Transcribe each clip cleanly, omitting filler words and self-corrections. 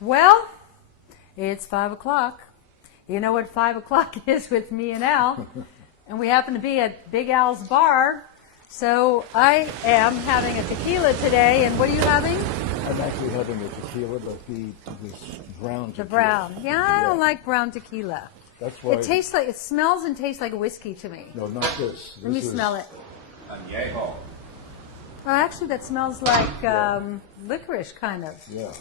Well, it's 5 o'clock. You know what 5 o'clock is with me and Al. And we happen to be at Big Al's bar. So I am having a tequila today. And what are you having? I'm actually having a tequila, but this brown tequila. The brown. Yeah, I don't like brown tequila. That's why. It smells and tastes like whiskey to me. No, not this. Let me smell it. Añejo. Oh, actually, that smells like licorice, kind of. Yeah.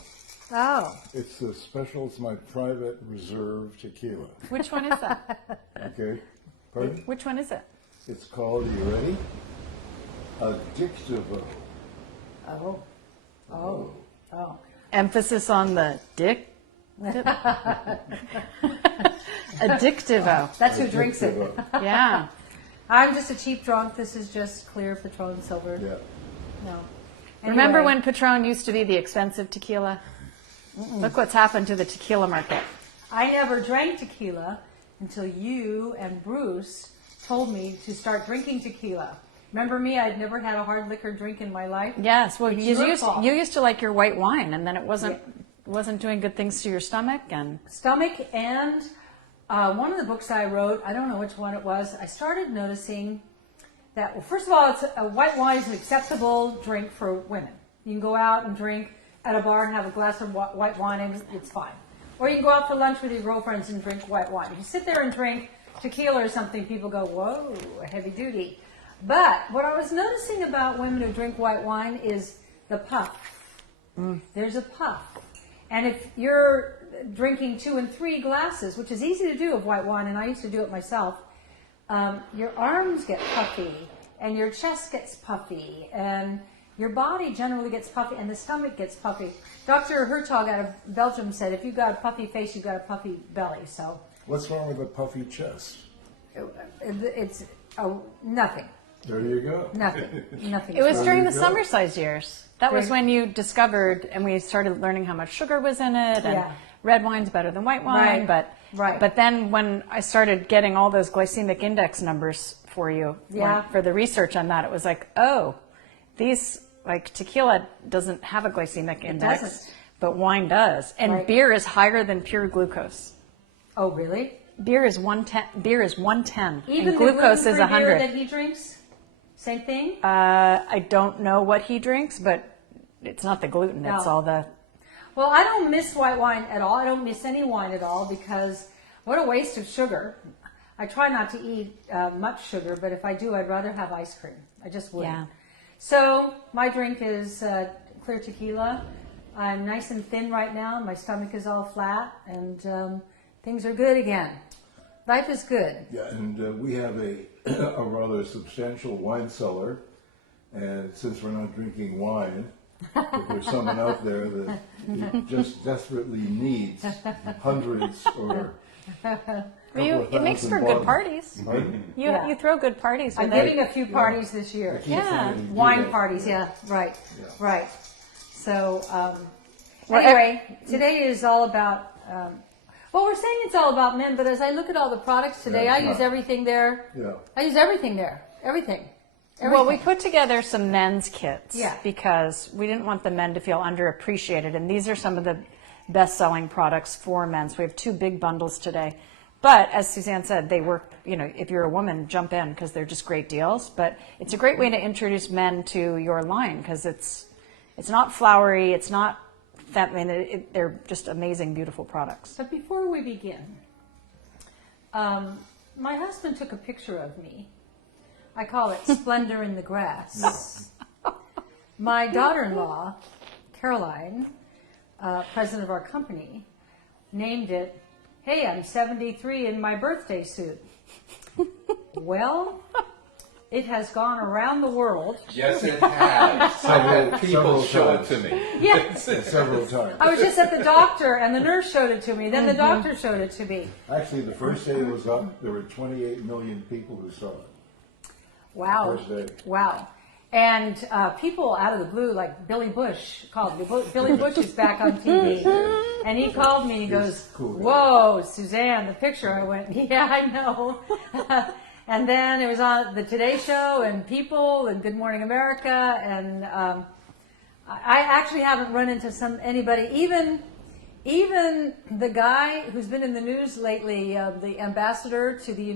Oh. It's a special, it's my private reserve tequila. Which one is that? Okay? Pardon? Which one is it? It's called, you ready? Addictivo. Oh. Oh. Oh. Emphasis on the dick. Addictivo. That's who drinks it. Addictivo. Yeah. I'm just a cheap drunk. This is just clear Patron Silver. Yeah. No. Remember Anyway. when Patron used to be the expensive tequila? Look what's happened to the tequila market. I never drank tequila until you and Bruce told me to start drinking tequila. Remember me? I'd never had a hard liquor drink in my life. Yes, well, It's you your used, fault. you used to like your white wine, and then it wasn't doing good things to your stomach. And Stomach and one of the books I wrote, I don't know which one it was, I started noticing that, well, first of all, white wine is an acceptable drink for women. You can go out and drink at a bar and have a glass of white wine and it's fine. Or you can go out for lunch with your girlfriends and drink white wine. If you sit there and drink tequila or something, people go, whoa, heavy duty. But what I was noticing about women who drink white wine is the puff. There's a puff. And if you're drinking 2 and 3 glasses, which is easy to do of white wine, and I used to do it myself, your arms get puffy, and your chest gets puffy, and your body generally gets puffy, and the stomach gets puffy. Dr. Hertog out of Belgium said, if you've got a puffy face, you've got a puffy belly. So What's wrong with a puffy chest? it's nothing. There you go. Nothing. it was There during you the go. summer size years. That was During- when you discovered, and we started learning how much sugar was in it, and Yeah. red wine's better than white wine. Right. But then when I started getting all those glycemic index numbers for you, Yeah. for the research on that, it was like, oh, these, like tequila doesn't have a glycemic index, doesn't. but wine does. And Right. beer is higher than pure glucose. Oh, really? Beer is 110. Beer is 110, Even and glucose the is gluten-free beer 100. that he drinks? Same thing? I don't know what he drinks, but it's not the gluten. It's No. all the. Well, I don't miss white wine at all. I don't miss any wine at all because what a waste of sugar. I try not to eat much sugar, but if I do, I'd rather have ice cream. I just wouldn't. Yeah. So my drink is clear tequila. I'm nice and thin right now. My stomach is all flat, and things are good again. Life is good. Yeah, and we have a rather substantial wine cellar, and since we're not drinking wine, if there's someone out there that just desperately needs hundreds or It makes for good parties. Pardon? Yeah. You throw good parties. I'm with it. giving a few parties this year. I keep trying to do Wine that. parties, yeah, right, Yeah. right. So, Well, anyway, today is all about, well, we're saying it's all about men, but as I look at all the products today, Yeah, I it's use not. everything there. Yeah. I use everything there. Everything. Well, we put together some men's kits Yeah. because we didn't want the men to feel underappreciated, and these are some of the best-selling products for men. So we have 2 big bundles today. But as Suzanne said, they work, if you're a woman, jump in because they're just great deals. But it's a great way to introduce men to your line because it's not flowery, it's not they're just amazing, beautiful products. But before we begin, my husband took a picture of me. I call it Splendor in the Grass. My daughter-in-law, Caroline, president of our company, named it, hey, I'm 73 in my birthday suit. Well, it has gone around the world. Yes, it has. I had people show it to me. Yes. Several times. I was just at the doctor, and the nurse showed it to me. Then the doctor showed it to me. Actually, the first day it was up, there were 28 million people who saw it. Wow. First day. Wow. And people out of the blue, like Billy Bush, called me. Billy Bush is back on TV. And he called me and he goes, cool guy. whoa, Suzanne, the picture. I went, yeah, I know. And then it was on the Today Show and People and Good Morning America. And I actually haven't run into anybody, even even the guy who's been in the news lately, the ambassador to the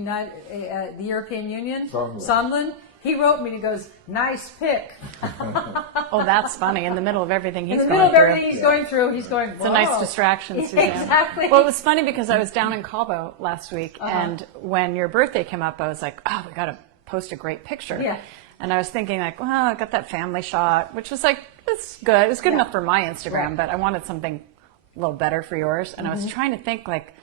the European Union, Sondland, he wrote me and he goes, "Nice pick." Oh, that's funny. In the middle of everything he's In the going middle of through. everything he's going through, he's going, It's a nice distraction, Suzanne. Exactly. Well, it was funny because I was down in Cabo last week, and when your birthday came up, I was like, oh, we got to post a great picture. Yeah. And I was thinking like, well, I got that family shot, which was like, it's good. It was good enough for my Instagram, Right. but I wanted something a little better for yours. And I was trying to think like,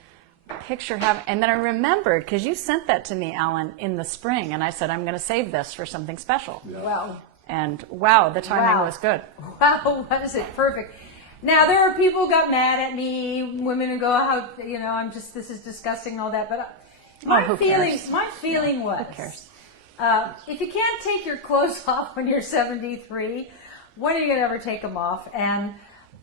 and then I remembered, because you sent that to me, Alan, in the spring, and I said, I'm going to save this for something special. Wow. And wow, the timing was good. Wow, what is it? Perfect. Now, there are people who got mad at me, women who go, how, this is disgusting, all that, but my who feeling cares? was, Who cares? If you can't take your clothes off when you're 73, when are you going to ever take them off? And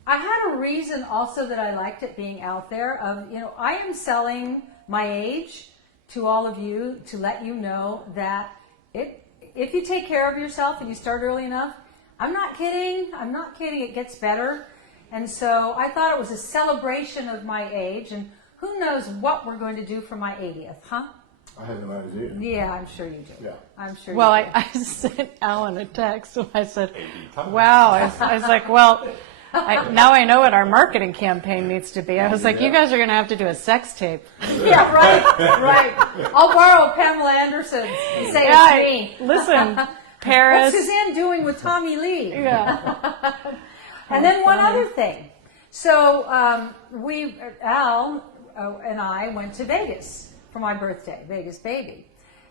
I had a reason also that I liked it being out there of, I am selling my age to all of you to let you know that if you take care of yourself and you start early enough, I'm not kidding, it gets better. And so I thought it was a celebration of my age, and who knows what we're going to do for my 80th, huh? I have an idea. Yeah, I'm sure you do. Yeah. I'm sure Well, you do. I sent Alan a text, and I said, wow. I was like, well, now I know what our marketing campaign needs to be. I was like, you guys are going to have to do a sex tape. Yeah, right. I'll borrow Pamela Anderson's and say it's me. Listen, Paris. What's Suzanne doing with Tommy Lee? Yeah. And then one other thing. So Al and I went to Vegas for my birthday, Vegas baby.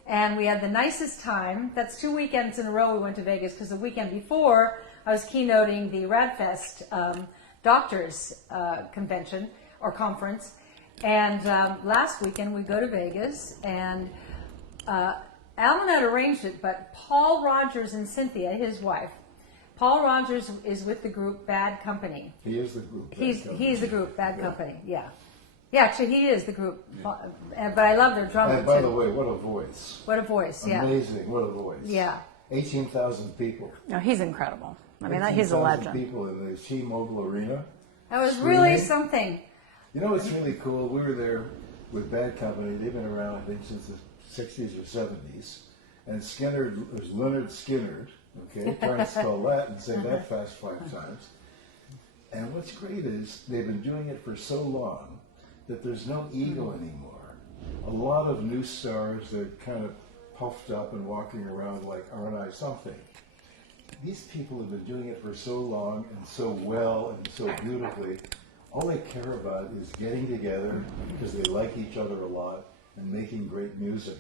And we had the nicest time. That's 2 weekends in a row we went to Vegas, because the weekend before I was keynoting the RadFest doctors convention or conference. And last weekend we go to Vegas, and Alan had arranged it, but Paul Rogers and Cynthia, his wife, Paul Rogers is with the group Bad Company. He is the group. He's the group Bad Company. Yeah. Yeah, actually, he is the group. But I love their drummer, And by too. the way, what a voice. What a voice, yeah. Amazing, what a voice. Yeah. 18,000 people. No, he's incredible. I mean, he's 18,000 a legend. people in the T-Mobile Arena. That was really Screaming. something. You know what's really cool? We were there with Bad Company. They've been around, I think, since the 60s or 70s. And Skinner, there's Leonard Skinner, okay? Try to spell that and say that fast 5 times. And what's great is they've been doing it for so long that there's no ego anymore. A lot of new stars that kind of puffed up and walking around like, aren't I something? These people have been doing it for so long and so well and so beautifully. All they care about is getting together because they like each other a lot and making great music.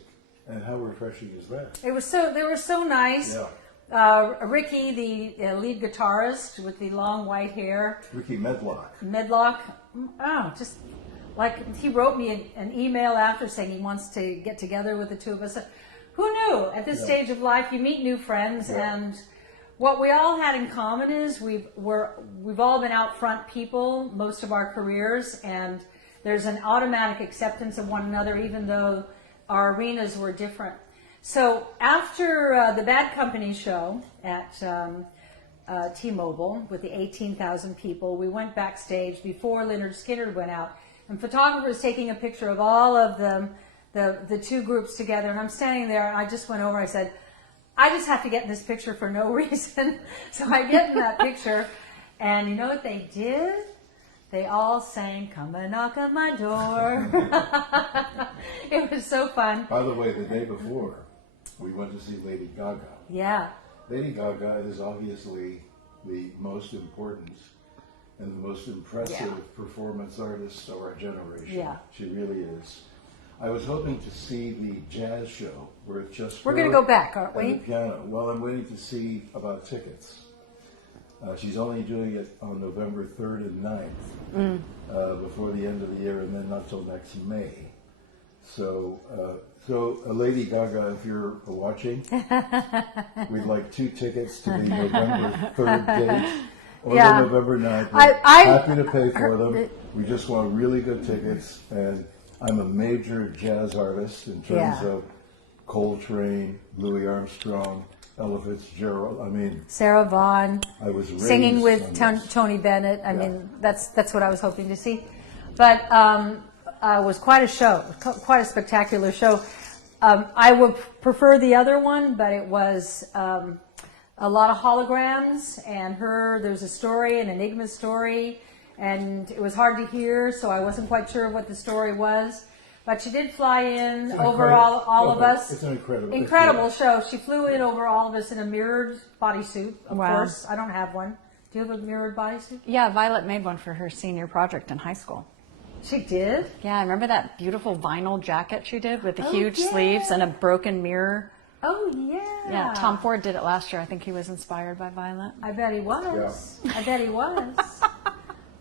And how refreshing is that? They were so nice. Yeah. Ricky, the lead guitarist with the long white hair. Ricky Medlock. Just like he wrote me an email after saying he wants to get together with the two of us. Who knew? At this stage of life, you meet new friends, and what we all had in common is we've all been out front people most of our careers, and there's an automatic acceptance of one another, even though our arenas were different. So after the Bad Company show at T-Mobile with the 18,000 people, we went backstage before Leonard Skinner went out, and photographers taking a picture of all of them, the two groups together, and I'm standing there, and I just went over, I said, I just have to get in this picture for no reason. So I get in that picture, and you know what they did? They all sang, "Come and knock on my door." It was so fun. By the way, the day before, we went to see Lady Gaga. Yeah. Lady Gaga is obviously the most important and the most impressive performance artist of our generation. Yeah. She really is. I was hoping to see the jazz show where it's just We're going to go back, aren't and we? the piano. Well, I'm waiting to see about tickets. She's only doing it on November 3rd and 9th before the end of the year, and then not till next May. So, Lady Gaga, if you're watching, we'd like 2 tickets to the November 3rd date or Yeah. the November 9th. We're I- happy to pay for them. We just want really good tickets, and I'm a major jazz artist in terms Yeah. of Coltrane, Louis Armstrong, Ella Fitzgerald. I mean, Sarah Vaughan, I was raised singing with on this. Tony Bennett. I Yeah. mean, that's what I was hoping to see. But it was quite a show, quite a spectacular show. I would prefer the other one, but it was a lot of holograms and there's a story, an enigma story, and it was hard to hear, so I wasn't quite sure what the story was. But she did fly in It's over incredible- all no, of but us. It's an incredible. Incredible show. She flew in over all of us in a mirrored bodysuit, of Wow. course. I don't have one. Do you have a mirrored bodysuit? Yeah, Violet made one for her senior project in high school. She did? Yeah, I remember that beautiful vinyl jacket she did with the Oh, huge yeah. sleeves and a broken mirror. Oh, yeah. Yeah, Tom Ford did it last year. I think he was inspired by Violet. I bet he was. I bet he was.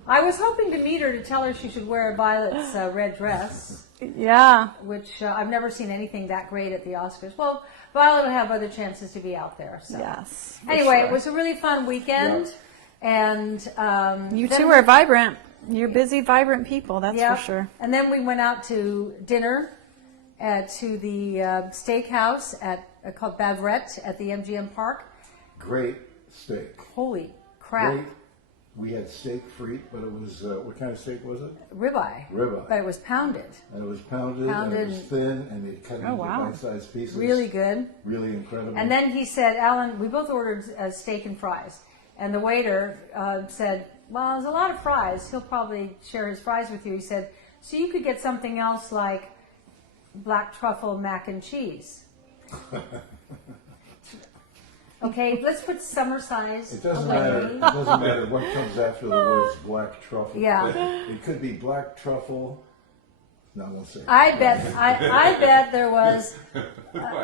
I was hoping to meet her to tell her she should wear Violet's red dress, Yeah. which I've never seen anything that great at the Oscars. Well, Violet will have other chances to be out there. So. Yes. for Anyway, sure. it was a really fun weekend. And You then- two are vibrant. You're busy, vibrant people, that's Yeah. for sure. And then we went out to dinner to the steakhouse called Bavrette at the MGM Park. Great steak. Holy crap. Great. We had steak frite, but it was, what kind of steak was it? Ribeye. Ribeye. But it was pounded. And it was pounded, and it was Pounded. thin, and they cut it Oh, into wow. bite-sized pieces. Really good. Really incredible. And then he said, Alan, we both ordered steak and fries. And the waiter said, well, there's a lot of fries. He'll probably share his fries with you. He said, so you could get something else like black truffle mac and cheese. Okay, let's put summer size It doesn't away. matter. It doesn't matter what comes after the words black truffle. Yeah. It could be black truffle. No, I won't say it. I bet there was Black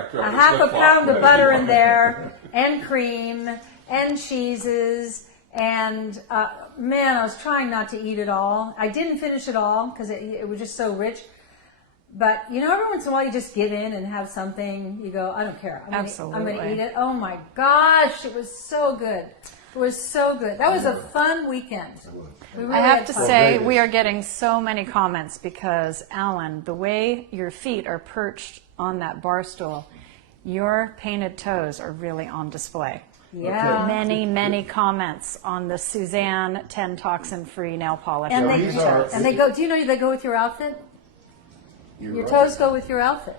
a truffle half a flip-flop. pound of butter in there, and cream, and cheeses, and man, I was trying not to eat it all. I didn't finish it all because it was just so rich. But you know, every once in a while you just give in and have something. You go, I don't care. I'm Absolutely. going to eat it. Oh my gosh, it was so good. It was so good. That was a fun weekend. We really I have had to fun. say, Vegas. we are getting so many comments because, Alan, the way your feet are perched on that bar stool, your painted toes are really on display. Yeah. Many comments on the Suzanne 10 toxin-free nail polish. And Yeah, they these are- and they go. Do you know they go with your outfit? You're Your right. toes go with your outfit.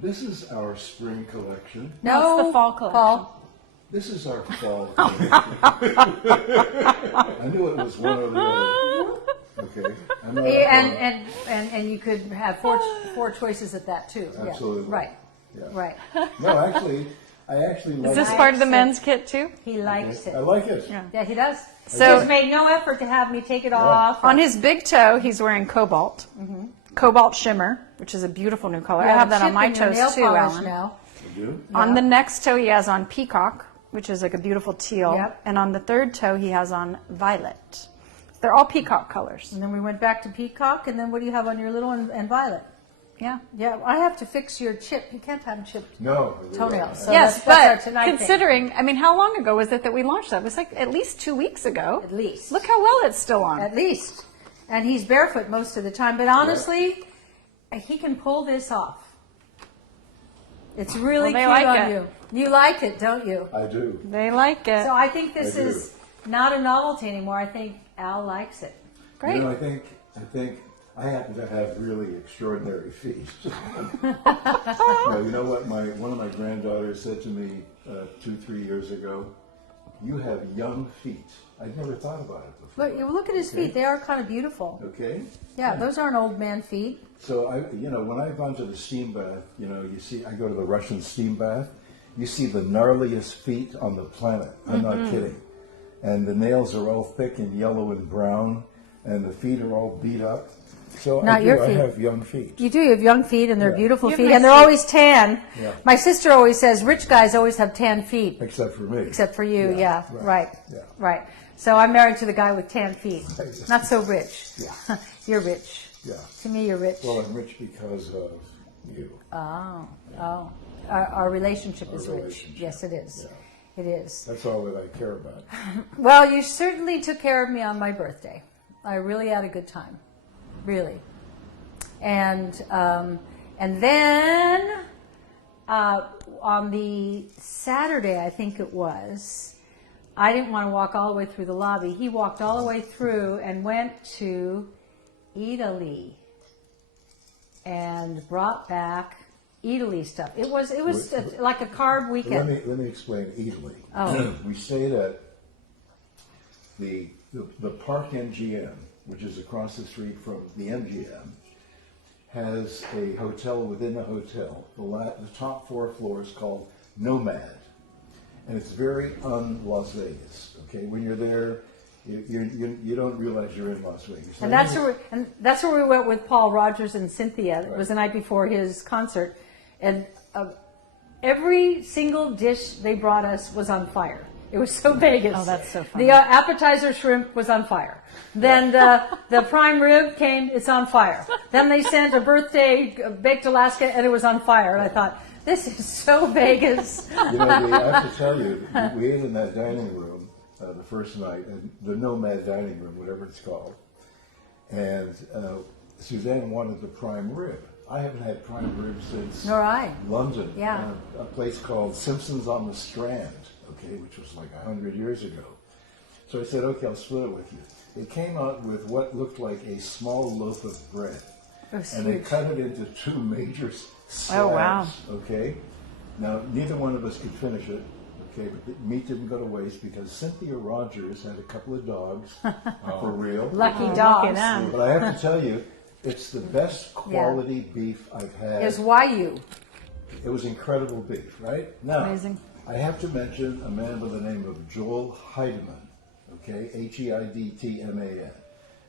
This is our spring collection. No, it's the fall collection. Fall. This is our fall collection. I knew it was one or the other. Okay. I'm not And you could have four choices at that too. Yeah. Absolutely. Right. Yeah. Right. No, actually, I actually like Is this it. part of the men's kit too? He likes I it. like it. Yeah. Yeah, he does. So- He's made no effort to have me take it off. On his big toe, he's wearing cobalt. Cobalt shimmer, which is a beautiful new color. I have that on my toes too, Alan. Now. You do? On the next toe, he has on peacock, which is like a beautiful teal. Yep. And on the third toe, he has on violet. They're all peacock colors. And then we went back to peacock, and then what do you have on your little one and violet? Yeah. Yeah, I have to fix your chip. You can't have chipped No. toenails. So Yes, that's our but tonight thing. considering, I mean, how long ago was it that we launched that? It was like at least 2 weeks ago. At least. Look how well it's still on. At least. And he's barefoot most of the time. But honestly, he can pull this off. It's really Well, cute they like on it. you. You like it, don't you? I do. They like it. So I think this I do. is not a novelty anymore. I think Al likes it. Great. You know, I think I happen to have really extraordinary feet. You know what? One of my granddaughters said to me 2-3 years ago, "You have young feet." I'd never thought about it before. Look, you look at his feet. They are kind of beautiful. Okay. Yeah, those aren't old man feet. So when I've gone to the steam bath, you see, I go to the Russian steam bath. You see the gnarliest feet on the planet. I'm not kidding. And the nails are all thick and yellow and brown, and the feet are all beat up. So Not your feet. I have young feet. You do. You have young feet, and they're Yeah. beautiful You have feet, nice and they're feet. always tan. Yeah. My sister always says rich guys always have tan feet, Except for me. except for you. Yeah, Yeah, right. right, Yeah. right. So I'm married to the guy with tan feet. Exactly. Not so rich. Yeah. You're rich. Yeah. To me, you're rich. Well, I'm rich because of you. Oh. Our relationship is Our rich. relationship. Yes, it is. Yeah. It is. That's all that I care about. Well, you certainly took care of me on my birthday. I really had a good time, really. And then on the Saturday, I think it was, I didn't want to walk all the way through the lobby. He walked all the way through and went to Italy and brought back Italy stuff. It was like a carb weekend. Let me explain Italy. Oh. We stayed at the Park MGM, which is across the street from the MGM, has a hotel within a hotel. The top 4 floors called Nomad, and it's very un-Las Vegas. Okay, when you're there, you don't realize you're in Las Vegas. And that's where we went with Paul Rogers and Cynthia. It was the night before his concert, and every single dish they brought us was on fire. It was so Vegas. Oh, that's so funny. The appetizer shrimp was on fire. Then the prime rib came, it's on fire. Then they sent a birthday baked Alaska, and it was on fire. And I thought, this is so Vegas. You know, I have to tell you, we ate in that dining room the first night, the Nomad dining room, whatever it's called. And Suzanne wanted the prime rib. I haven't had prime rib since Nor I. London. Yeah. A place called Simpson's on the Strand, okay, which was like 100 years ago. So I said, okay, I'll split it with you. It came out with what looked like a small loaf of bread. And they cut it into 2 major slabs. Oh, wow. Okay? Now, neither one of us could finish it. Okay, but the meat didn't go to waste because Cynthia Rogers had a couple of dogs, for real. Lucky Lucky dogs. them. But I have to tell you, it's the best quality beef I've had. Is Wagyu. It was incredible beef, right? Now, Amazing. I have to mention a man by the name of Joel Heidemann, okay? Heidtman.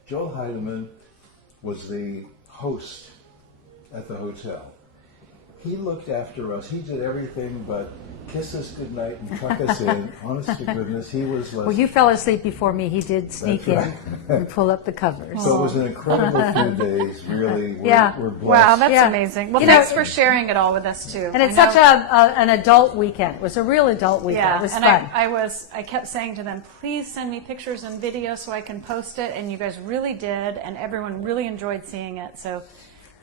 Joel Heidemann was the host at the hotel. He looked after us. He did everything but kiss us goodnight and tuck us in. Honest to goodness, he was less. Well, you fell asleep before me. He did sneak That's in right. and pull up the covers. So it was an incredible few days, really. We're blessed. Wow, that's Yeah. amazing. Well, You know- thanks for sharing it all with us too. And it's I know- such an adult weekend. It was a real adult weekend. Yeah, It was and fun. I kept saying to them, please send me pictures and videos so I can post it, and you guys really did, and everyone really enjoyed seeing it. So,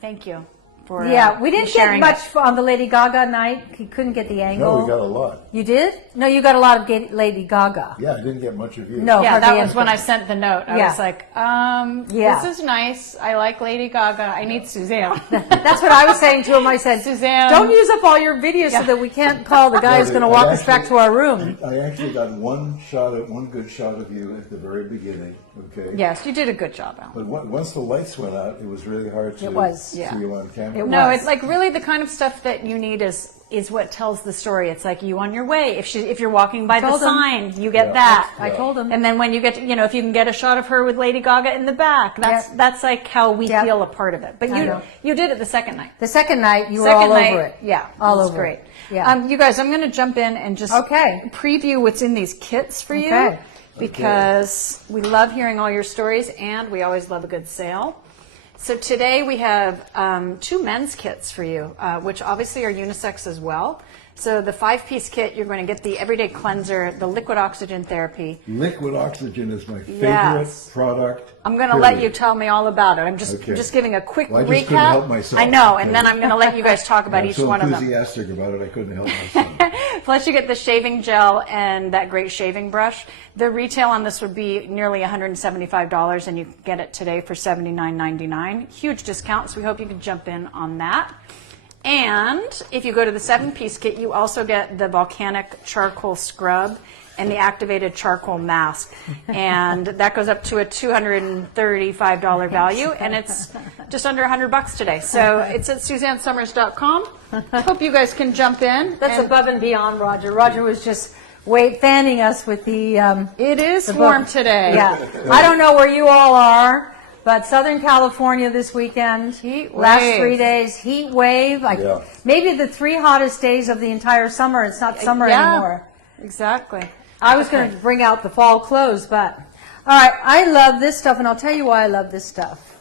thank you for We didn't get sharing much it. on the Lady Gaga night. He couldn't get the angle. No, we got a lot. You did? No, you got a lot of Lady Gaga. Yeah, I didn't get much of you. No. Yeah, hardly that was anything. when I sent the note. I Yeah. was like, Yeah. this is nice. I like Lady Gaga. I need Suzanne. That's what I was saying to him. I said, Suzanne. don't use up all your videos so that we can't call the guy who's going to walk us back to our room. I actually got one good shot of you at the very beginning. Okay. Yes, you did a good job, Al. But once the lights went out, it was really hard to It was, see yeah. you on camera. It No, was. it's like really the kind of stuff that you need is what tells the story. It's like you on your way. If you're walking by the told him. sign, you get Yeah. that. I told him. And then when you get to, if you can get a shot of her with Lady Gaga in the back, that's like how we Yep. feel a part of it. But I know. you did it the second night. The second night, you were Second all night, over it. Yeah, All it was over great. it. Yeah. You guys, I'm going to jump in and just Okay. preview what's in these kits for you Okay. because we love hearing all your stories and we always love a good sale. So today we have 2 men's kits for you, which obviously are unisex as well. So the 5-piece kit, you're going to get the Everyday Cleanser, the Liquid Oxygen Therapy. Liquid oxygen is my favorite Yes. product. I'm going to let you period. tell me all about it. I'm just Okay. just giving a quick Well, I recap. just couldn't help myself. I know, Okay. and then I'm going to let you guys talk about I'm each so one of them. enthusiastic about it, I couldn't help myself. Plus, you get the shaving gel and that great shaving brush. The retail on this would be nearly $175, and you get it today for $79.99. Huge discount, so we hope you can jump in on that. And if you go to the 7-piece kit, you also get the volcanic charcoal scrub and the activated charcoal mask. And that goes up to a $235 value, and it's just under $100 today. So it's at SuzanneSummers.com. Hope you guys can jump in. That's And above and beyond Roger. Roger was just fanning us with the. It is the warm book. today. Yeah. I don't know where you all are, but Southern California this weekend, Heat last wave. 3 days, heat wave. Like Yeah. maybe the 3 hottest days of the entire summer. It's not summer anymore. Exactly. I was going to bring out the fall clothes, but all right. I love this stuff, and I'll tell you why I love this stuff.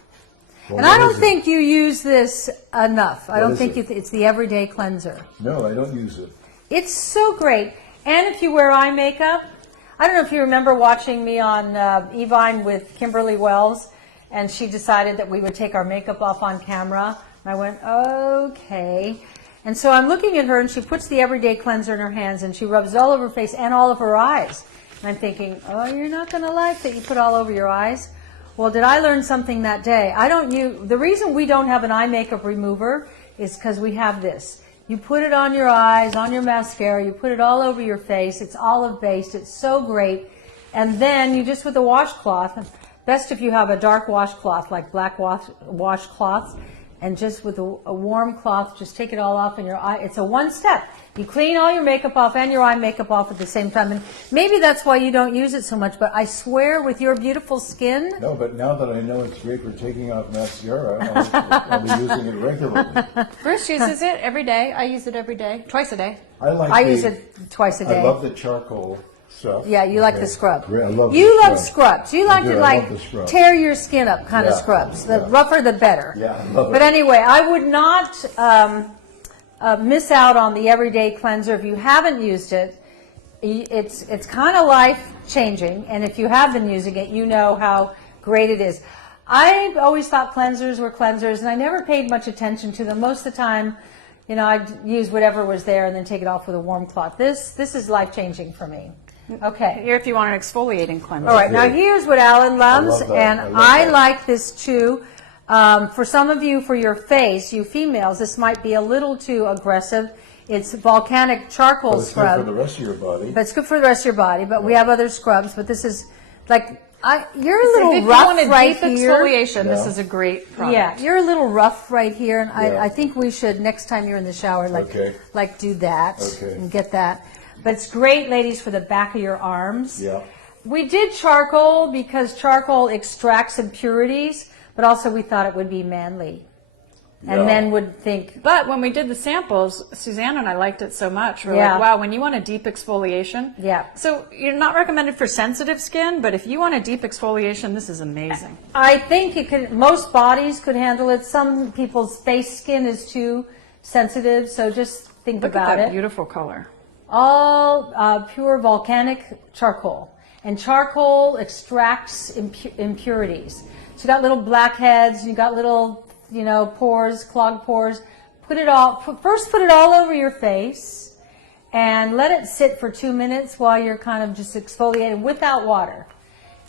Well, And I what don't is it? think you use this enough. I What don't is think it? it's the everyday cleanser. No, I don't use it. It's so great. And if you wear eye makeup, I don't know if you remember watching me on Evine with Kimberly Wells, and she decided that we would take our makeup off on camera. And I went, okay. And so I'm looking at her, and she puts the everyday cleanser in her hands, and she rubs it all over her face and all of her eyes. And I'm thinking, oh, you're not going to like that you put all over your eyes. Well, did I learn something that day? The reason we don't have an eye makeup remover is because we have this. You put it on your eyes, on your mascara, you put it all over your face. It's olive-based. It's so great. And then you just, with a washcloth, best if you have a dark washcloth, like black washcloths, and just with a warm cloth, just take it all off in your eye. It's a one step. You clean all your makeup off and your eye makeup off at the same time. And maybe that's why you don't use it so much, but I swear with your beautiful skin. No, but now that I know it's great for taking off mascara, I'll be using it regularly. Bruce uses it every day. I use it every day, twice a day. I use it twice a day. I love the charcoal stuff. Yeah, you like the scrub. Yeah, I love you the love scrub. scrubs. You like I to love the scrub. tear your skin up kind of Yeah, scrubs. The yeah. rougher the better. Yeah, I love But it. anyway, I would not miss out on the everyday cleanser if you haven't used it. It's kind of life changing, and if you have been using it, you know how great it is. I always thought cleansers were cleansers, and I never paid much attention to them. Most of the time, I'd use whatever was there and then take it off with a warm cloth. This is life changing for me. Okay. Here, if you want an exfoliating cleanser. All right. Now here's what Alan loves, I love that. and I love I that. like this too. For some of you, for your face, you females, this might be a little too aggressive. It's volcanic charcoal But it's good scrub. for the rest of your body. But it's good for the rest of your body. But we have other scrubs. But this is like you're a If little you rough want a right deep here. exfoliation, this Yeah. is a great product. Yeah, you're a little rough right here, and Yeah. I think we should next time you're in the shower, Okay. do that Okay. and get that. But it's great, ladies, for the back of your arms. Yeah. We did charcoal because charcoal extracts impurities, but also we thought it would be manly. And Yeah. men would think, But when we did the samples, Suzanne and I liked it so much. We're Yeah. like, wow, when you want a deep exfoliation. Yeah. So you're not recommended for sensitive skin, but if you want a deep exfoliation, this is amazing. I think most bodies could handle it. Some people's face skin is too sensitive, so just think Look about at that it. beautiful color. All pure volcanic charcoal. And charcoal extracts impurities. So you got little blackheads, you got little, pores, clogged pores. First put it all over your face and let it sit for 2 minutes while you're kind of just exfoliating without water.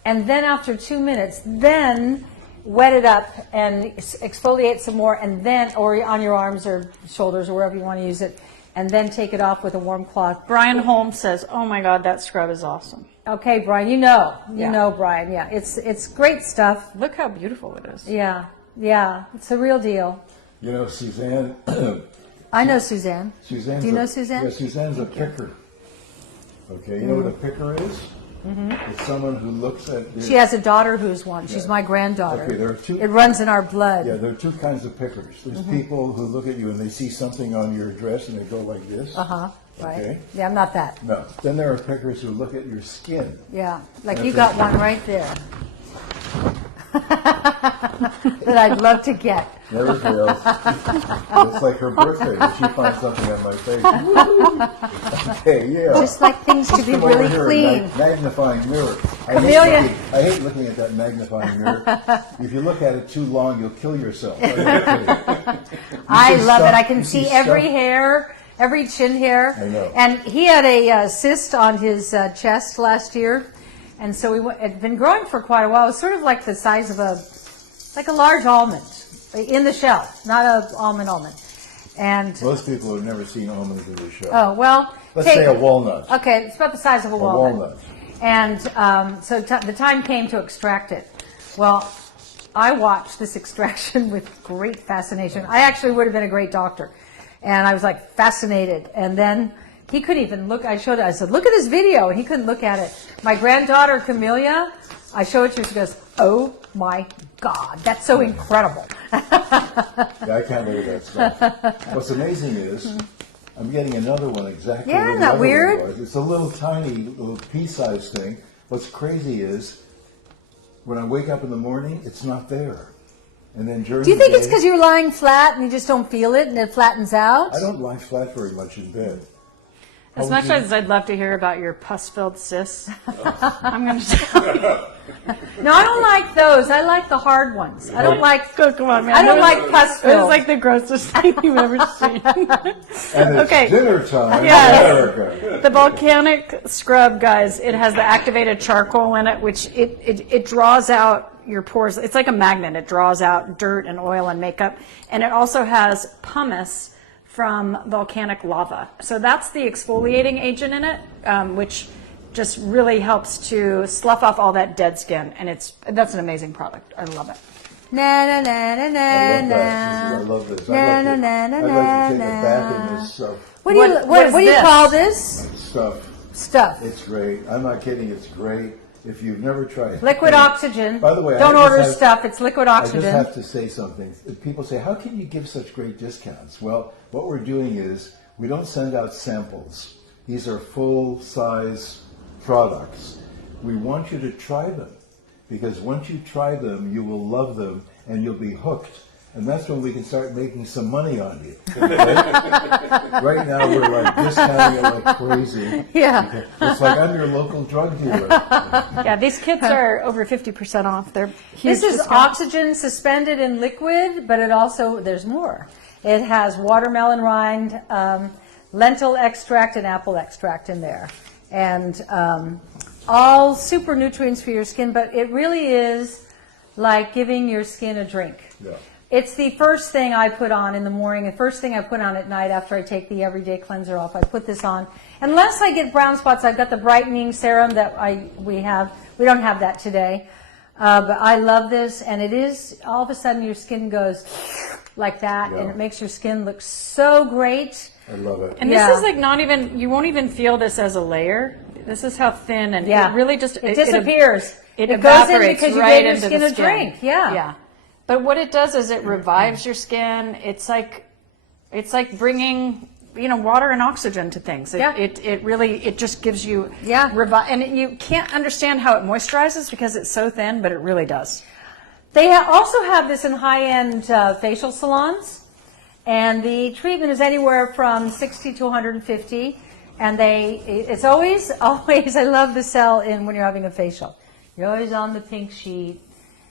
And then after 2 minutes, then wet it up and exfoliate some more, and then, or on your arms or shoulders or wherever you want to use it, and then take it off with a warm cloth. Brian Holmes says, oh my God, that scrub is awesome. Okay, Brian, you know, Yeah. Brian. Yeah, it's great stuff. Look how beautiful it is. Yeah, it's a real deal. Suzanne. I know Suzanne. Suzanne's Do you know Suzanne? Yeah, Suzanne's a picker. Okay, you know what a picker is? Mm-hmm. It's someone who looks at. She has a daughter who's one. She's Yeah. my granddaughter. Okay, there are two. It runs in our blood. Yeah, there are two kinds of pickers. There's Mm-hmm. people who look at you and they see something on your dress and they go like this. Right. Okay. Yeah, I'm not that. No. Then there are pickers who look at your skin. Yeah, like That's you got it. one right there that I'd love to get. Never fails. It's like her birthday when she finds something on my face. Okay, yeah. Just like things to be Come over really here, clean. Magnifying mirror. Camellia. I hate looking at that magnifying mirror. If you look at it too long, you'll kill yourself. I see love it. stuff- I can you see see every stuff- hair, every chin hair. I know. And he had a cyst on his chest last year, and so it had been growing for quite a while. It was sort of like the size of a large almond in the shell, not an almond. And Most people have never seen almonds in the show. oh well, Let's say a walnut. Okay, it's about the size of a walnut. walnut. And so the time came to extract it. Well, I watched this extraction with great fascination. I actually would have been a great doctor. And I was like fascinated. And then he couldn't even look. I said, look at this video. And he couldn't look at it. My granddaughter, Camellia, I show it to her. She goes, oh my God, that's so incredible. Yeah, I can't look at that stuff. What's amazing is I'm getting another one exactly Yeah, where isn't the that other weird? one was. It's a little tiny, little pea-sized thing. What's crazy is when I wake up in the morning, it's not there. And then during Do you the think it's day, because you're lying flat and you just don't feel it and it flattens out? I don't lie flat very much in bed. As much as I'd love to hear about your pus-filled cysts, I'm going to tell you. No, I don't like those. I like the hard ones. I don't like. Come on, man. I don't like pus It filled. was like the grossest thing you've ever seen. And it's Okay. dinner time Yes. in America. The volcanic scrub, guys, it has the activated charcoal in it, which it draws out your pores. It's like a magnet. It draws out dirt and oil and makeup. And it also has pumice from volcanic lava. So that's the exfoliating agent in it, which just really helps to slough off all that dead skin. And that's an amazing product. I love it. Na na na na na I love this. na I'd na like na to na take a na. bath in this What do you What what do is you this? call this stuff. stuff? It's great. I'm not kidding. It's great. If you've never tried it. Liquid oxygen. By the way, don't I just order have- stuff. It's liquid I just oxygen. have to say something. People say, how can you give such great discounts? Well, what we're doing is we don't send out samples. These are full-size products. We want you to try them because once you try them, you will love them and you'll be hooked. And that's when we can start making some money on you. Right now, we're like discounting it like crazy. Yeah. It's like I'm your local drug dealer. Yeah, these kits are over 50% off. They're huge This is discounts. oxygen suspended in liquid, but it also, there's more. It has watermelon rind, lentil extract, and apple extract in there. And all super nutrients for your skin, but it really is like giving your skin a drink. Yeah. It's the first thing I put on in the morning, the first thing I put on at night after I take the everyday cleanser off. I put this on. Unless I get brown spots, I've got the brightening serum that we have. We don't have that today. But I love this, and it is, all of a sudden your skin goes like that, Yeah. and it makes your skin look so great. I love it. And Yeah. this is like not even, you won't even feel this as a layer. This is how thin and Yeah. it really just, It disappears. It It goes in evaporates because you right gave your into skin the a skin. drink. Yeah. Yeah. But what it does is it revives your skin. It's like bringing, water and oxygen to things. Yeah. It really, it just gives you, Yeah. and you can't understand how it moisturizes because it's so thin, but it really does. They also have this in high-end facial salons, and the treatment is anywhere from 60 to 150. And it's always, I love the sell in when you're having a facial. You're always on the pink sheet,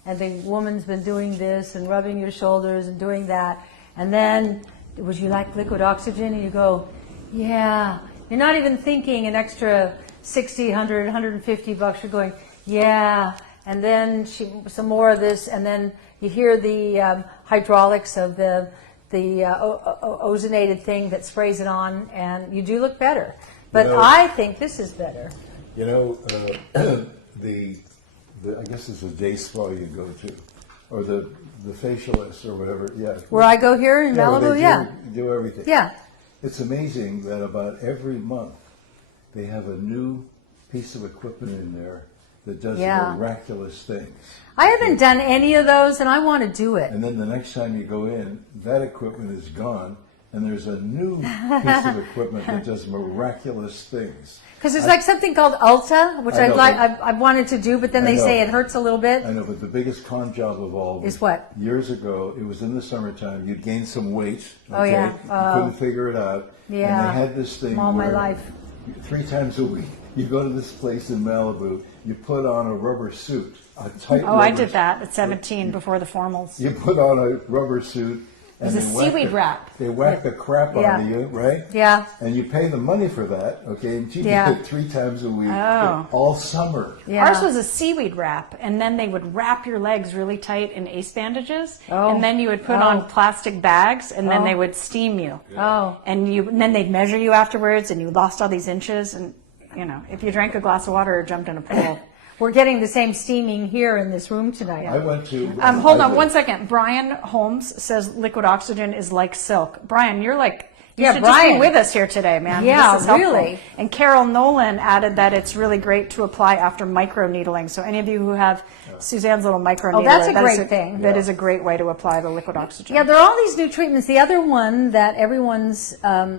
and the woman's been doing this and rubbing your shoulders and doing that. And then, would you like liquid oxygen? And you go, yeah. You're not even thinking an extra 60, 100, 150 bucks. You're going, yeah. And then some more of this, and then you hear the hydraulics of the ozonated thing that sprays it on, and you do look better. But I think this is better. You know, I guess it's a day spa you go to, or the facialist or whatever. Yeah. Where I go here in where Malibu, they yeah. do everything. Yeah. It's amazing that about every month they have a new piece of equipment in there that does Yeah. miraculous things. I haven't done any of those, and I want to do it. And then the next time you go in, that equipment is gone, and there's a new piece of equipment that does miraculous things. Because there's like something called Ulta, which I know, I wanted to do, but then I they know. say it hurts a little bit. I know, but the biggest con job of all Is what? Years ago, it was in the summertime. You'd gained some weight. Oh, yeah. You couldn't figure it out. Yeah. And they had this thing All my where life. 3 times a week, you go to this place in Malibu. You put on a rubber suit, a tight. Oh, I rubber did that at 17 before the formals. You put on a rubber suit. It was a they whack seaweed the- wrap. They whack the crap Yeah. out of you, right? Yeah. And you pay the money for that, okay? And you Yeah. do it 3 times a week, Oh. all summer. Yeah. Ours was a seaweed wrap, and then they would wrap your legs really tight in ace bandages, Oh. and then you would put Oh. on plastic bags, and then Oh. they would steam you. Oh. And then they'd measure you afterwards, and you lost all these inches, and if you drank a glass of water or jumped in a pool. We're getting the same steaming here in this room tonight. I went to. Hold I on went- one second. Brian Holmes says liquid oxygen is like silk. Brian, you're like, you Yeah, should just Brian. be with us here today, man. Yeah, This is helpful. really. And Carol Nolan added that it's really great to apply after micro needling. So any of you who have Suzanne's little micro needler, that's a that is great thing. That is a great way to apply the liquid oxygen. Yeah, there are all these new treatments. The other one that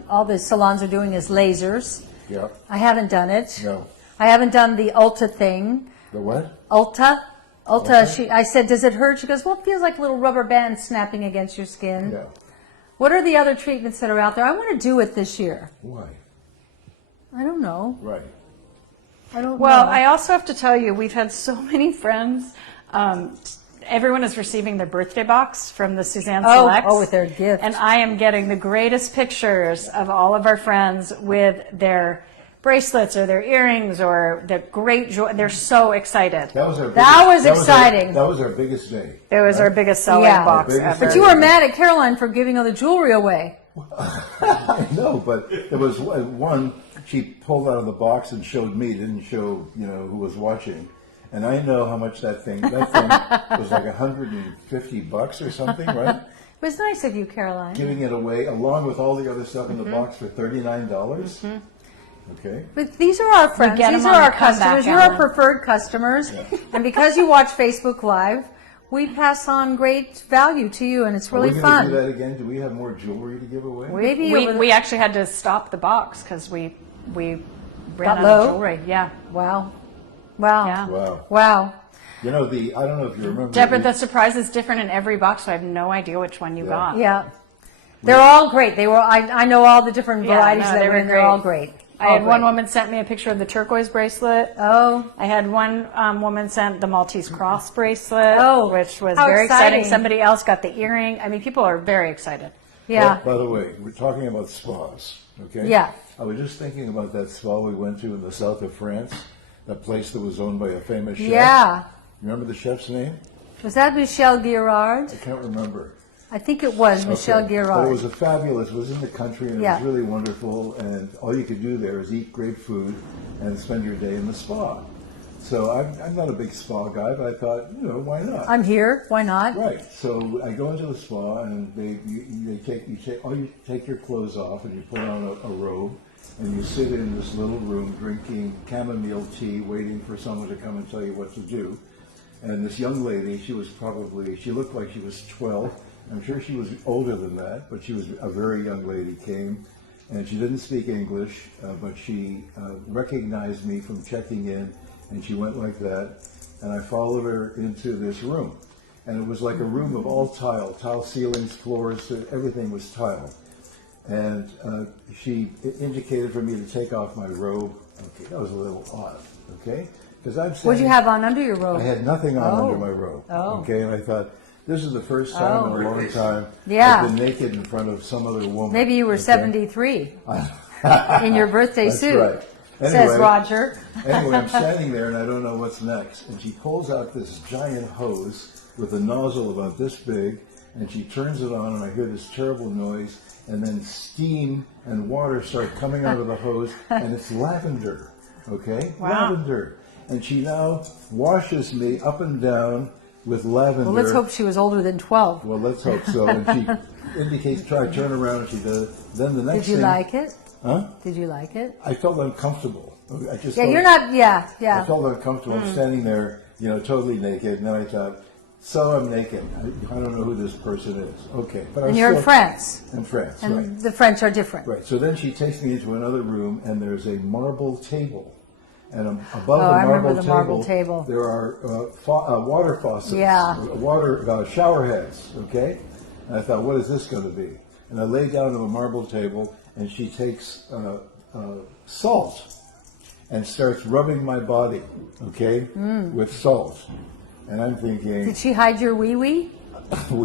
all the salons are doing is lasers. Yeah. I haven't done it. No. I haven't done the Ulta thing. The what? Ulta. I said, does it hurt? She goes, well, it feels like little rubber bands snapping against your skin. Yeah. What are the other treatments that are out there? I want to do it this year. Why? I don't know. Right. I don't Well, know. I also have to tell you, we've had so many friends. Everyone is receiving their birthday box from the Suzanne Selects. Oh, with their gift. And I am getting the greatest pictures of all of our friends with their bracelets or their earrings or the great joy. They're so excited. That was our. That biggest- was exciting. That was our biggest day. It was our biggest selling Yeah. box Our biggest ever. But you were mad at Caroline for giving all the jewelry away. No, but there was one. She pulled out of the box and showed me. Didn't show who was watching. And I know how much that thing was like $150 or something, right? It was nice of you, Caroline. Giving it away along with all the other stuff in the box for $39. Okay. But these are our friends. get These them are on our the comeback, customers. You're our Ellen. preferred customers. And because you watch Facebook Live, we pass on great value to you, and it's really Are we going to do fun. that again? Do we have more jewelry to give away? Maybe over the- We actually had to stop the box because we ran Got out low? of jewelry. Yeah. Wow. Wow. Yeah. Wow. Wow. I don't know if you remember. Deborah, the surprise is different in every box, so I have no idea which one you got. Yeah. They're all great. They were. I know all the different Yeah, varieties no, that they were were in. They're great. all great. I All had one great. woman sent me a picture of the turquoise bracelet. Oh. I had one woman sent the Maltese cross bracelet, Oh, which was how very exciting. exciting. Somebody else got the earring. I mean, people are very excited. Yeah. By the way, we're talking about spas, okay? Yeah. I was just thinking about that spa we went to in the south of France, that place that was owned by a famous chef. Yeah. Remember the chef's name? Was that Michel Girard? I can't remember. I think it was Michel Okay. But Girard. it was it was in the country and Yeah. it was really wonderful, and all you could do there is eat great food and spend your day in the spa. So I'm not a big spa guy, but I thought, why not? I'm here. Why not? Right. So I go into the spa, and you take your clothes off, and you put on a robe, and you sit in this little room drinking chamomile tea, waiting for someone to come and tell you what to do. And this young lady, she looked like she was 12. I'm sure she was older than that, but she was a very young lady, came, and she didn't speak English, but she recognized me from checking in, and she went like that, and I followed her into this room. And it was like a room of all tile ceilings, floors, everything was tile. And she indicated for me to take off my robe. Okay, that was a little odd, okay? Because I'm saying, What did you have on under your robe? I had nothing on Oh. under my robe. Oh. Okay, and I thought, this is the first time in a long time Yeah. I've been naked in front of some other woman. Maybe you were okay? 73 in your birthday That's suit. right. Says Anyway, Roger. Anyway, I'm standing there and I don't know what's next. And she pulls out this giant hose with a nozzle about this big, and she turns it on, and I hear this terrible noise, and then steam and water start coming out of the hose, and it's lavender. Okay? Wow. Lavender. And she now washes me up and down with lavender. Well, let's hope she was older than 12. Well, let's hope so. And she indicates, turn around, and she does. Then the next Did you thing. like it? Huh? Did you like it? I felt uncomfortable. I just Yeah, felt, you're not. Yeah, I yeah. felt uncomfortable. I'm standing there, totally naked, and then I thought, so I'm naked. I don't know who this person is. Okay, but And you're in France, In France, and right? the French are different. Right. So then she takes me into another room, and there's a marble table, and above Oh, I the remember the marble table. there are water faucets, Yeah. water shower heads. Okay, and I thought, what is this going to be? And I lay down on a marble table, and she takes salt and starts rubbing my body, okay, with salt. And I'm thinking, Did she hide your wee wee?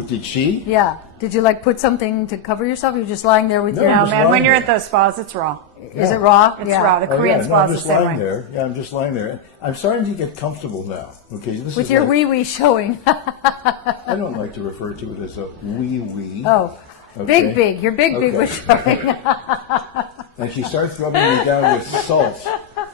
did she? Yeah. Did you put something to cover yourself? You're just lying there with No, your. I'm No, just man, when lying you're there. at those spas, it's raw. Is it raw? It's Yeah. raw. The Korean I'm spas the just same lying way. there. Yeah, I'm just lying there. I'm starting to get comfortable now. Okay, this With is your like, wee wee showing. I don't like to refer to it as a wee wee. Oh, Okay. big. Your big Okay. was showing. And she starts rubbing me down with salt.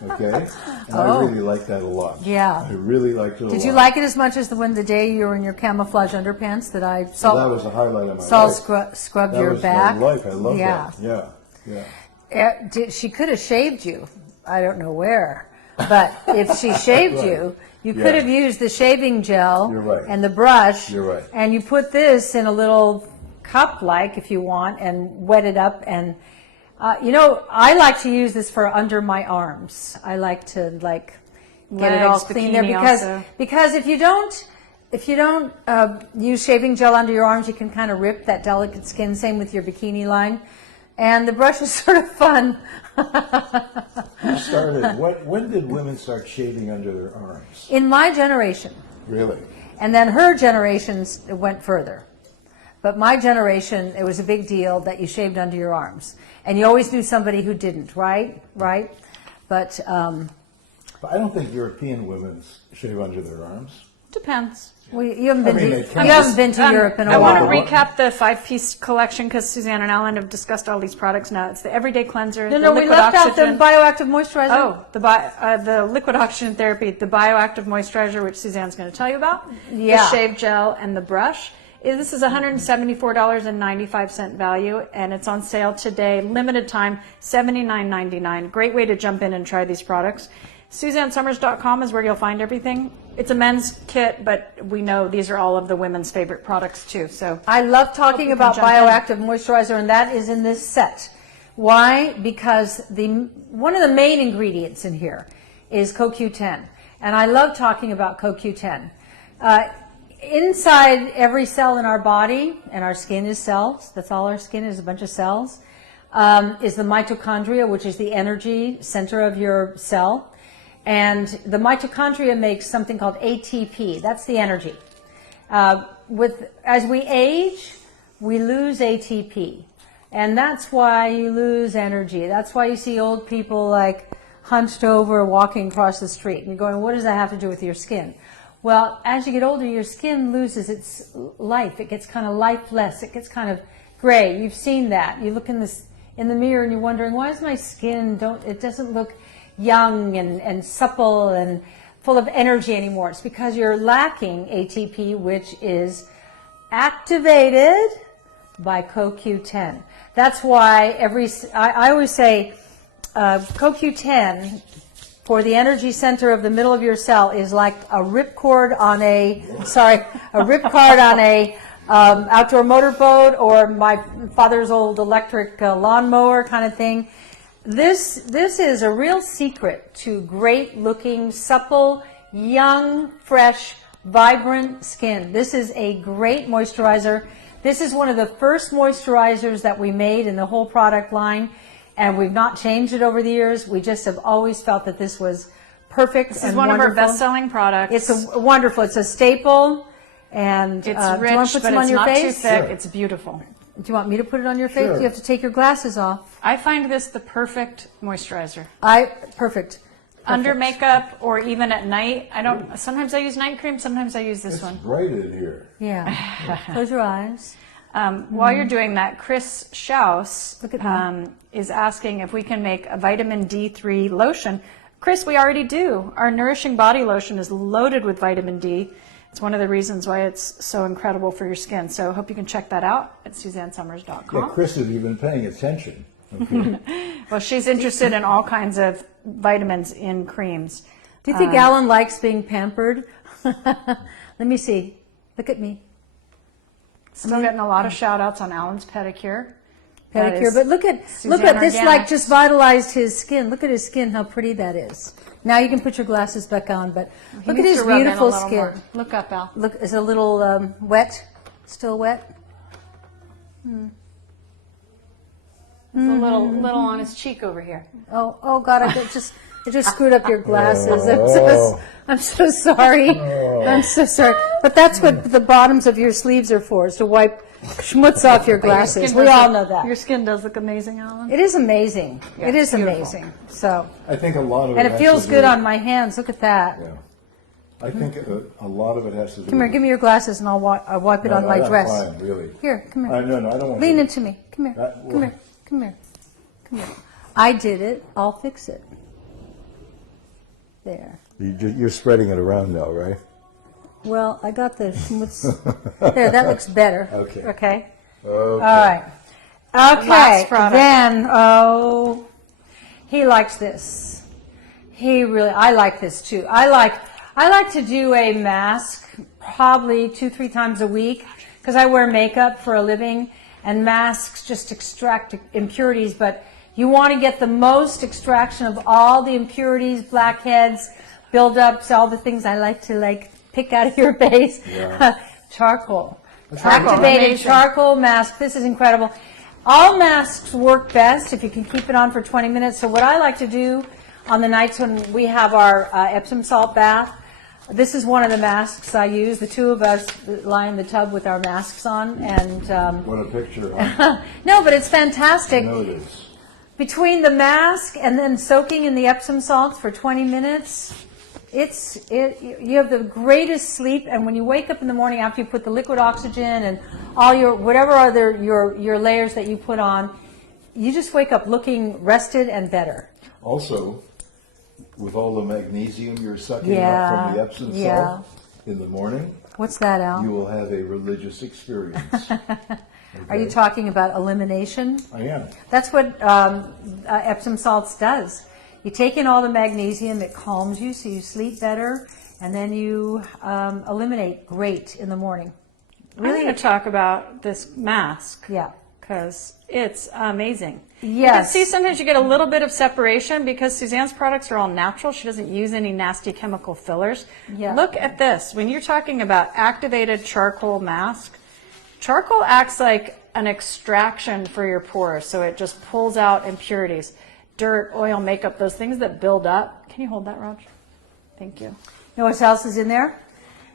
Okay, and I really like that a lot. Oh. Yeah. I really liked it a lot. Did you like it as much as the day you were in your camouflage underpants that I saw? That was the highlight of my Saul life. scrubbed That your was back. my life. I love Yeah. that. Yeah. She could have shaved you. I don't know where. But if she shaved Right. you, you Yeah. could have used the shaving gel You're right. and the brush. You're right. And you put this in a little cup, if you want, and wet it up. And, I like to use this for under my arms. I like to, get it all Legs, clean there bikini also. because if you don't use shaving gel under your arms, you can kind of rip that delicate skin. Same with your bikini line. And the brush is sort of fun. Who started? When did women start shaving under their arms? In my generation. Really? And then her generations went further. But my generation, it was a big deal that you shaved under your arms. And you always knew somebody who didn't, right? Right? But But I don't think European women shave under their arms. Depends. well, you haven't been, I mean, to, they you can. haven't been to Europe in a I want to while. recap the 5-piece collection because Suzanne and Alan have discussed all these products now. It's the Everyday Cleanser, No, the no, we Liquid left Oxygen. out the bioactive moisturizer. Oh, the liquid oxygen therapy, the bioactive moisturizer, which Suzanne's going to tell you about, Yeah. the shave gel, and the brush. This is $174.95 value, and it's on sale today, limited time, $79.99. Great way to jump in and try these products. SuzanneSummers.com is where you'll find everything. It's a men's kit, but we know these are all of the women's favorite products too. So I love talking you about can jump in. bioactive moisturizer, and that is in this set. Why? Because one of the main ingredients in here is CoQ10, and I love talking about CoQ10. Inside every cell in our body, and our skin is cells, that's all our skin is, a bunch of cells, is the mitochondria, which is the energy center of your cell. And the mitochondria makes something called ATP, that's the energy. As we age, we lose ATP. And that's why you lose energy. That's why you see old people like hunched over walking across the street. And you're going, what does that have to do with your skin? Well, as you get older, your skin loses its life. It gets kind of lifeless. It gets kind of gray. You've seen that. You look in the mirror and you're wondering, why is my skin, it doesn't look young and supple and full of energy anymore? It's because you're lacking ATP, which is activated by CoQ10. That's why I always say CoQ10 for the energy center of the middle of your cell is like a ripcord on a outdoor motorboat, or my father's old electric lawnmower kind of thing. This is a real secret to great looking, supple, young, fresh, vibrant skin. This is a great moisturizer. This is one of the first moisturizers that we made in the whole product line. And we've not changed it over the years. We just have always felt that this was perfect. this is one of our best-selling products. It's wonderful. It's a staple. And It's do you want rich, to put but some on it's your not too face? thick. Sure. It's beautiful. Do you want me to put it on your face? Sure. You have to take your glasses off. I find this the perfect moisturizer. Perfect. Under makeup or even at night. Sometimes I use night cream, sometimes I use this It's one. bright in here. Yeah. Close your eyes. While you're doing that, Chris Schaus Look at that. is asking if we can make a vitamin D3 lotion. Chris, we already do. Our Nourishing Body Lotion is loaded with vitamin D. It's one of the reasons why it's so incredible for your skin. So I hope you can check that out at SuzanneSummers.com. Yeah, Chris is even paying attention. Okay. Well, she's interested in all kinds of vitamins in creams. Do you think Alan likes being pampered? Let me see. Look at me. Still getting a lot of shout outs on Alan's pedicure. That Pedicure. is But look at Suzanne this, Organics. like just vitalized his skin. Look at his skin, how pretty that is. Now you can put your glasses back on, but He look at needs his to rub in a beautiful little skin. more. Look up, Al. Look, is it a little wet? Still wet? It's a little on his cheek over here. Oh God, I just screwed up your glasses. Oh. I'm so sorry. I'm so sorry. But that's what the bottoms of your sleeves are for, is to wipe schmutz off your glasses. We all know that. Your skin does look amazing, Alan. It is amazing. Yeah, it is it's beautiful. amazing. So, I think a lot of it and it has feels to good do- on my hands. Look at that. Yeah. I think a lot of it has to do Come here, with- give me your glasses and I'll wipe it No, on my I'm dress. fine, really. Here, come here. No, I don't want Lean to. into me. Come here. That- Come here. Come here. Come here. I did it. I'll fix it. There. You're spreading it around now, right? Well, I got the schmutz. There, that looks better. Okay. Okay. Okay. All right. Okay. Last product. Then, he likes this. I like this too. I like to do a mask probably 2-3 times a week because I wear makeup for a living, and masks just extract impurities, but you want to get the most extraction of all the impurities, blackheads, buildups, all the things I like to pick out of your face. Yeah. Charcoal. Charcoal. Activated Amazing. charcoal mask. This is incredible. All masks work best if you can keep it on for 20 minutes. So what I like to do on the nights when we have our Epsom salt bath, this is one of the masks I use. The two of us lie in the tub with our masks on, and What a picture. Huh? no, but it's fantastic. I know it is. Between the mask and then soaking in the Epsom salts for 20 minutes, you have the greatest sleep. And when you wake up in the morning after you put the liquid oxygen and all your whatever other your layers that you put on, you just wake up looking rested and better. Also, with all the magnesium you're sucking up from the Epsom salt in the morning, What's that, Al? you will have a religious experience. Are you talking about elimination? I am. That's what Epsom salts does. You take in all the magnesium, it calms you, so you sleep better, and then you eliminate great in the morning. Really, I'm going to talk about this mask. Yeah. Because it's amazing. Yes. You can see sometimes you get a little bit of separation because Suzanne's products are all natural. She doesn't use any nasty chemical fillers. Yeah. Look at this. When you're talking about activated charcoal mask, charcoal acts like an extraction for your pores. So it just pulls out impurities, dirt, oil, makeup, those things that build up. Can you hold that, Raj? Thank you. You know what else is in there?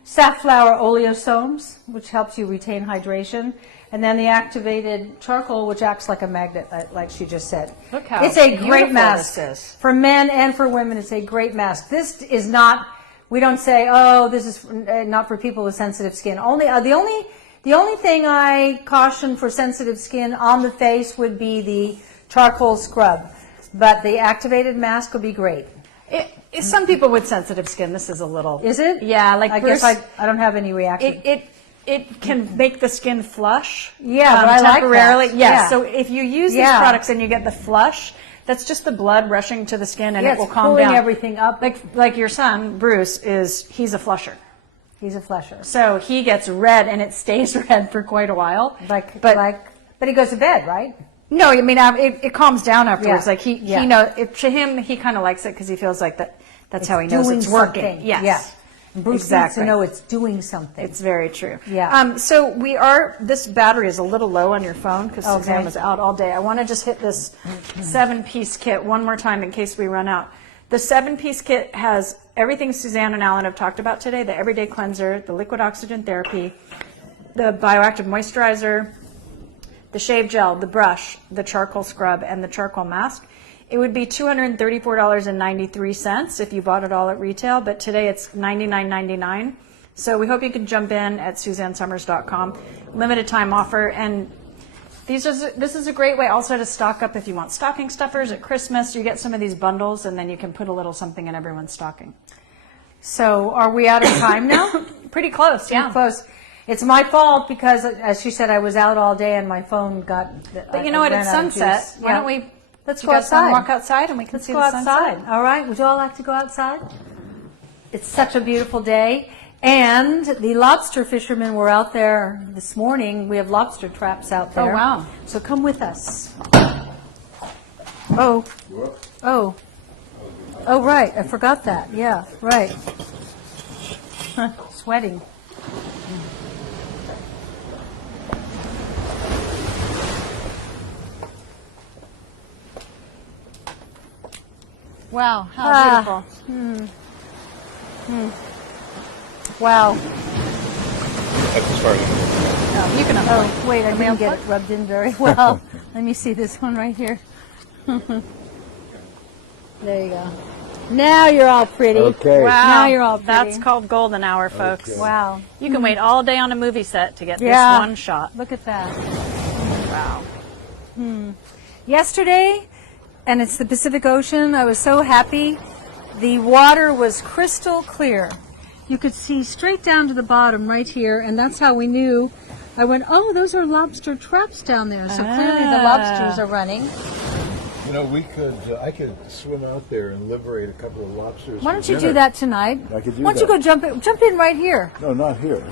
Safflower oleosomes, which helps you retain hydration. And then the activated charcoal, which acts like a magnet, like she just said. Look how it's a great beautiful mask. this is. For men and for women, it's a great mask. This is not, we don't say, oh, this is not for people with sensitive skin. The only thing I caution for sensitive skin on the face would be the charcoal scrub. But the activated mask will be great. Some people with sensitive skin, this is a little. Is it? Yeah, like I Bruce, guess I don't have any reaction. It can make the skin flush. Yeah, but I like temporarily. that. Yes. Yeah. So if you use these products and you get the flush, that's just the blood rushing to the skin, and it will calm pulling down. everything up. Like your son Bruce he's a flusher. He's a flusher. So he gets red, and it stays red for quite a while. But he goes to bed, right? No, I mean it calms down afterwards. Yeah. Like he to him he kind of likes it because he feels like that's how he knows it's working. Something. Yes. Yeah. Bruce needs to know it's doing something. It's very true. Yeah. So this battery is a little low on your phone because Suzanne was out all day. I want to just hit this 7-piece kit one more time in case we run out. The 7-piece kit has everything Suzanne and Alan have talked about today: the everyday cleanser, the liquid oxygen therapy, the bioactive moisturizer, the shave gel, the brush, the charcoal scrub, and the charcoal mask. It would be $234.93 if you bought it all at retail, but today it's $99.99. So we hope you can jump in at SuzanneSummers.com. Limited time offer, and this is a great way also to stock up if you want stocking stuffers at Christmas. You get some of these bundles, and then you can put a little something in everyone's stocking. So are we out of time now? Pretty close, yeah. Pretty close. It's my fault because, as she said, I was out all day and my phone got. But you know what? It's sunset. Why don't we? Let's go outside. Walk outside, and we can see the sunset. Let's go outside. All right. Would you all like to go outside? It's such a beautiful day, and the lobster fishermen were out there this morning. We have lobster traps out there. Oh, wow. So come with us. Oh. Oh. Oh, right. I forgot that. Yeah. Right. Sweating. Wow, how beautiful. Wow. That's as far as You can Oh, wait, I didn't get it rubbed in very well. Let me see this one right here. There you go. Now you're all pretty. Okay. Wow, Now you're all pretty. that's called golden hour, folks. Okay. Wow. You can wait all day on a movie set to get Yeah. this one shot. Look at that. Wow. Yesterday, and it's the Pacific Ocean, I was so happy. The water was crystal clear. You could see straight down to the bottom right here, and that's how we knew. I went, oh, those are lobster traps down there. So clearly the lobsters are running. You know, I could swim out there and liberate a couple of lobsters. Why don't for you do dinner. that tonight? I could do Why don't you that. go jump in right here? No, not here.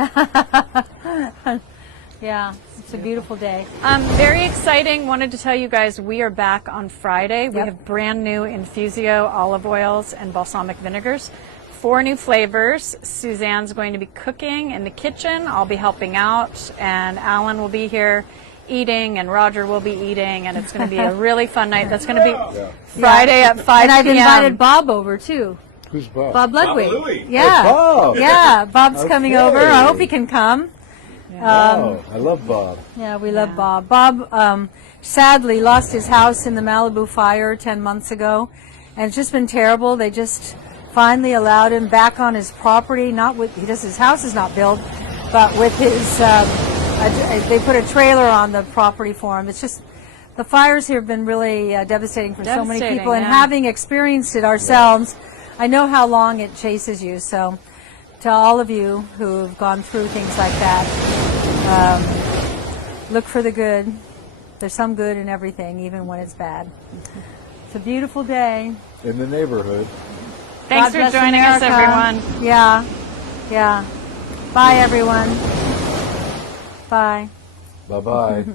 Yeah, it's a beautiful day. Very exciting. Wanted to tell you guys we are back on Friday. We Yep. have brand new Infusio olive oils and balsamic vinegars. 4 new flavors. Suzanne's going to be cooking in the kitchen. I'll be helping out, and Alan will be here eating, and Roger will be eating, and it's going to be a really fun night. That's going to be Friday at 5 And I've p.m. invited Bob over too. Who's Bob? Bob Ludwig. Louie. Yeah. Bob. Yeah, Bob's coming over. I Okay. hope he can come. Oh, I love Bob. Yeah, we love Bob. Bob sadly lost his house in the Malibu fire 10 months ago, and it's just been terrible. They just finally allowed him back on his property. Not with his house is not built, but with his they put a trailer on the property for him. It's just the fires here have been really devastating for so many Devastating, people, and yeah. having experienced it ourselves, I know how long it chases you. So, to all of you who've gone through things like that, look for the good. There's some good in everything, even when it's bad. It's a beautiful day. In the neighborhood. Thanks God for bless joining us, America. everyone. Yeah. Bye, everyone. Bye. Bye-bye.